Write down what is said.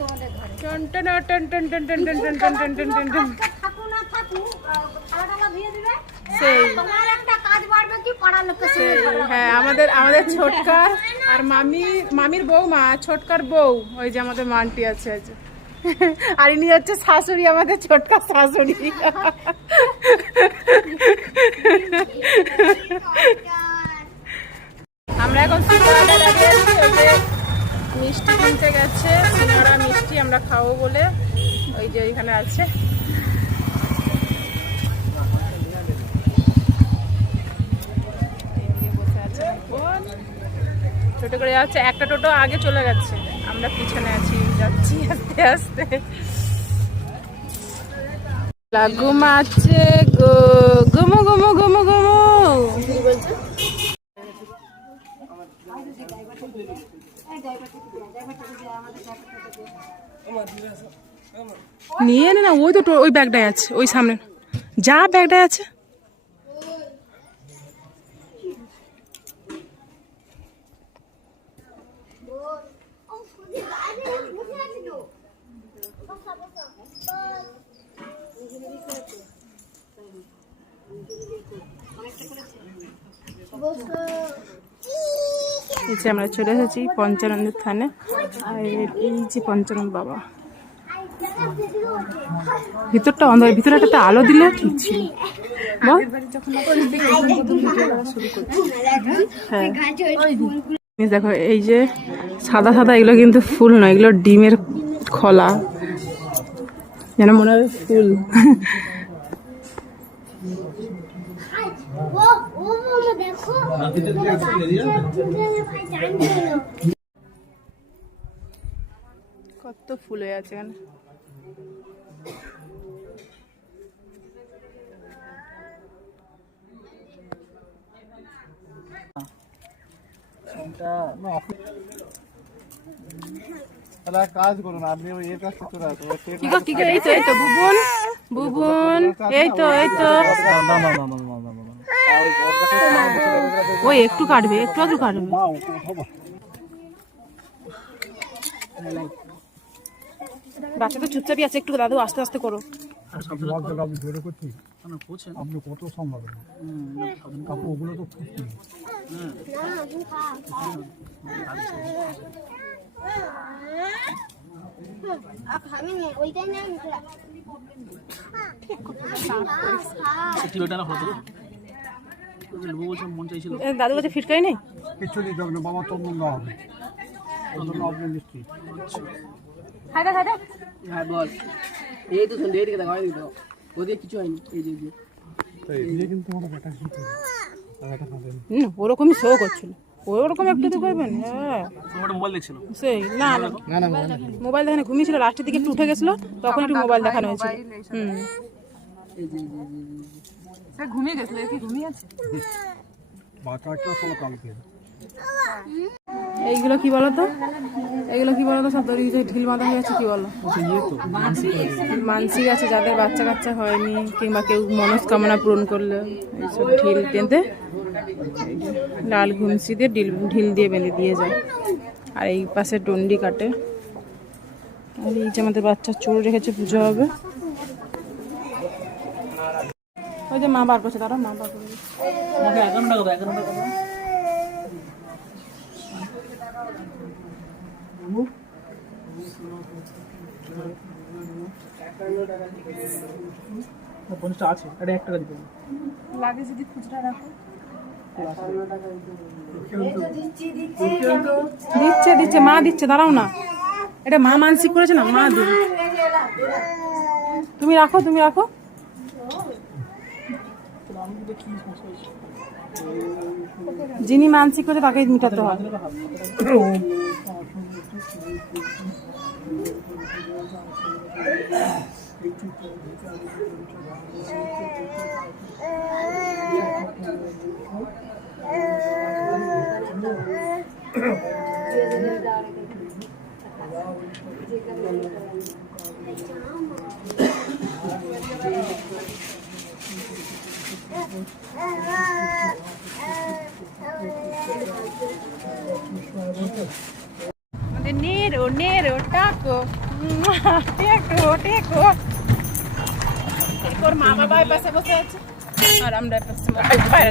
তোমাদের ঘরে টন টন টন টন টন টন টন টন টন টন হ্যাঁ আমাদের আমাদের ছোটকার আর মামি মামির বউ মা ছোটকার বউ ওই যে আমাদের মানটি আছে আর ইনি হচ্ছে শাশুড়ি আমাদের ছোটকার শাশুড়ি কিনতে গেছে, সিঙ্গারা, মিষ্টি আমরা খাব বলে। ওই যে ওইখানে আছে। টোটো করে যাচ্ছে, একটা টোটো আগে চলে গেছে। আমরা পিছনে আছি, যাচ্ছি আস্তে আস্তে। ঘুমাচ্ছে গো, ঘুমু ঘুমু ঘুমু ঘুমু। নিয়ে নে না ওই তো ওই ব্যাগটাই আছে ওই সামনে। যা ব্যাগটাই আছে। এই যে আমরা চলে এসেছি পঞ্চানন্দের থানে। আর এই যে পঞ্চানন্দ বাবা। ভিতরটা অন্ধকার, ভিতরে একটা আলো দিলে ঠিক ছিল। হ্যাঁ। দেখো, এই যে সাদা সাদা, এগুলো কিন্তু ফুল নয়, এগুলো ডিমের খোলা। যেন মনে হয় ফুল। কত ফুল হয়ে আছে এখানে? কাজ করুন আপনি ওই এই তো এই তো বুবুন বুবুন এই তো এই তো। ওই একটু কাটবে একটু আধটু কাটবে। বাচ্চা তো চুপচাপই আছে একটু দাদু আস্তে আস্তে করো। আপনি কত সম্ভব দাদু কাছে ফিটকাই নেই কিছু দিতে হবে না? বাবা দেওয়া হবে। হ্যাঁ বল। এই তো সন্ধ্যে এদিকে দেখো এদিকে দেখো ওদিকে কিছু হয়নি এই যে ওরকমই শো করছিল। ওরকম একটু তো করবেন হ্যাঁ। মোবাইল দেখছিল। সেই না মোবাইল দেখানো। ঘুমিয়েছিল। লাস্টের দিকে একটু উঠে গেছিল তখন একটু মোবাইল দেখানো হয়েছিল। হুম। ঘুমিয়ে গেছিল কি ঘুমিয়ে আছে। বাচ্চাটা কোনো কালকে। এইগুলো কি বলো তো এগুলো কি বলো তো সব দড়ি ঢিল বাঁধা হয়ে আছে কি বলো মানসিক আছে যাদের বাচ্চা কাচ্চা হয়নি কিংবা কেউ মনস্কামনা পূরণ করলে এইসব ঢিল যে লাল ঘুমসি দিয়ে ঢিল ঢিল দিয়ে বেঁধে দিয়ে যায়। আর এই পাশে ডন্ডি কাটে। আর এই যে আমাদের বাচ্চার চুল রেখেছে পুজো হবে। ওই যে মা বার করছে তারা মা বার করে পঞ্চাশটা আছে এটা এক টাকা দিতে হবে। দিচ্ছে দিচ্ছে মা দিচ্ছে দাঁড়াও না। এটা মা মানসিক করেছে না? মা দিবে। তুমি রাখো তুমি রাখো। যিনি মানসিক করে তাকে মিটাতে হয়। নেরো নেরো টাকো টেকো টেকো। টেকোর মা বাবা পাশে বসে আছে। আর আমরা পাশে বাইরে